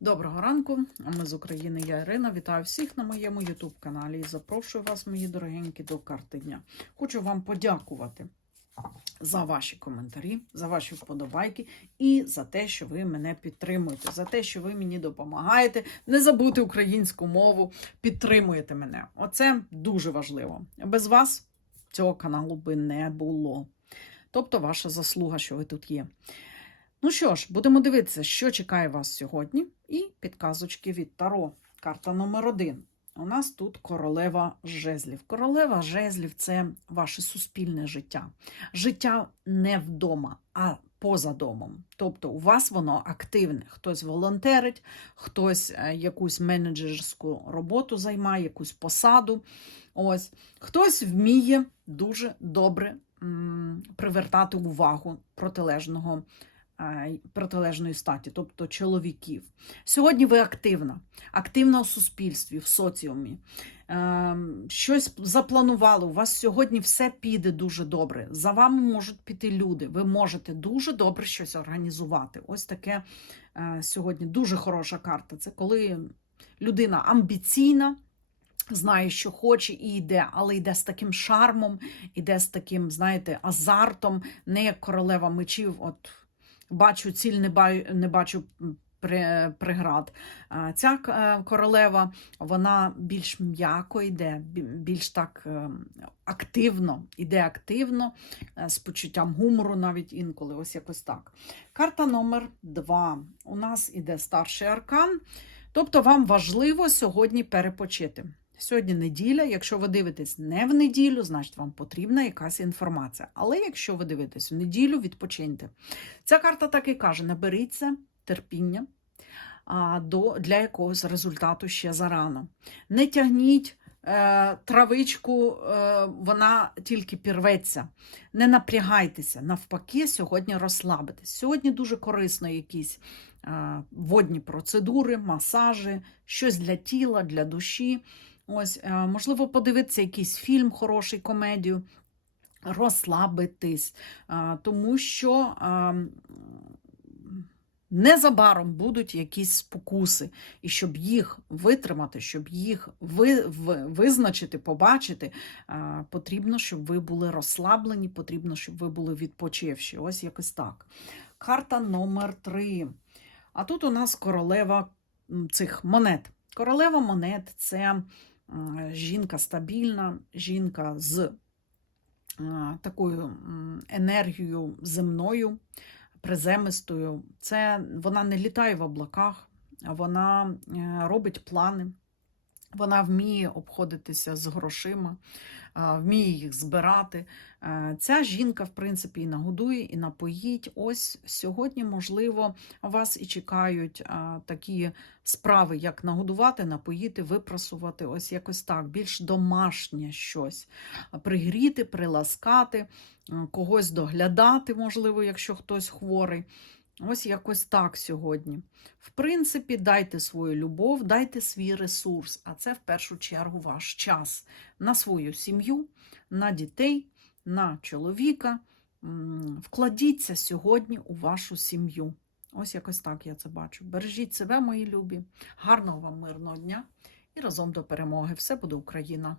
Доброго ранку, ми з України, я Ірина. Вітаю всіх на моєму YouTube каналі і запрошую вас, мої дорогенькі, до карти дня. Хочу вам подякувати за ваші коментарі, за ваші вподобайки і за те, що ви мене підтримуєте, за те, що ви мені допомагаєте не забути українську мову, підтримуєте мене. Оце дуже важливо. Без вас цього каналу би не було. Тобто, ваша заслуга, що ви тут є. Ну що ж, будемо дивитися, що чекає вас сьогодні, і підказочки від Таро. Карта номер один. У нас тут королева жезлів. Королева жезлів це ваше суспільне життя. Життя не вдома, а поза домом. Тобто у вас воно активне. Хтось волонтерить, хтось е, якусь менеджерську роботу займає, якусь посаду. Ось. Хтось вміє дуже добре привертати увагу протилежного протилежної статі, тобто чоловіків. Сьогодні ви активна, активна у суспільстві, в соціумі. Ем, Щось запланували. У вас сьогодні все піде дуже добре. За вами можуть піти люди. Ви можете дуже добре щось організувати. Ось таке е, сьогодні дуже хороша карта. Це коли людина амбіційна. Знає, що хоче, і йде, але йде з таким шармом, йде з таким, знаєте, азартом, не як королева мечів. От бачу ціль, не бачу, не бачу преград. Ця е, королева вона більш м'яко йде, більш так е, активно, іде активно, е, з почуттям гумору навіть інколи, ось якось так. Карта номер два. У нас іде старший аркан. Тобто вам важливо сьогодні перепочити. Сьогодні неділя. Якщо ви дивитесь не в неділю, значить вам потрібна якась інформація. Але якщо ви дивитесь в неділю, відпочиньте. Ця карта так і каже: наберіться терпіння до, для якогось результату ще зарано. Не тягніть е, травичку, е, вона тільки пірветься. Не напрягайтеся, навпаки, сьогодні розслабитесь. Сьогодні дуже корисно якісь е, водні процедури, масажі, щось для тіла, для душі. Ось, е, можливо, подивитися якийсь фільм, хороший комедію, розслабитись, е, тому що е, незабаром будуть якісь спокуси, і щоб їх витримати, щоб їх ви, ви- визначити, побачити, потрібно, щоб ви були розслаблені, потрібно, щоб ви були відпочивші. Ось якось так. Карта номер три. А тут у нас королева цих монет. Королева монет це жінка стабільна, жінка з такою енергією земною, приземистою. Це вона не літає в облаках, вона е, робить плани. Вона вміє обходитися з грошима, вміє їх збирати. Ця жінка, в принципі, і нагодує, і напоїть. Ось сьогодні, можливо, вас і чекають такі справи, як нагодувати, напоїти, випрасувати, ось якось так, більш домашнє щось. Пригріти, приласкати, когось доглядати, можливо, якщо хтось хворий. Ось якось так сьогодні. В принципі, дайте свою любов, дайте свій ресурс, а це в першу чергу ваш час на свою сім'ю, на дітей, на чоловіка. Вкладіться сьогодні у вашу сім'ю. Ось якось так я це бачу. Бережіть себе, мої любі. Гарного вам мирного дня і разом до перемоги. Все буде Україна!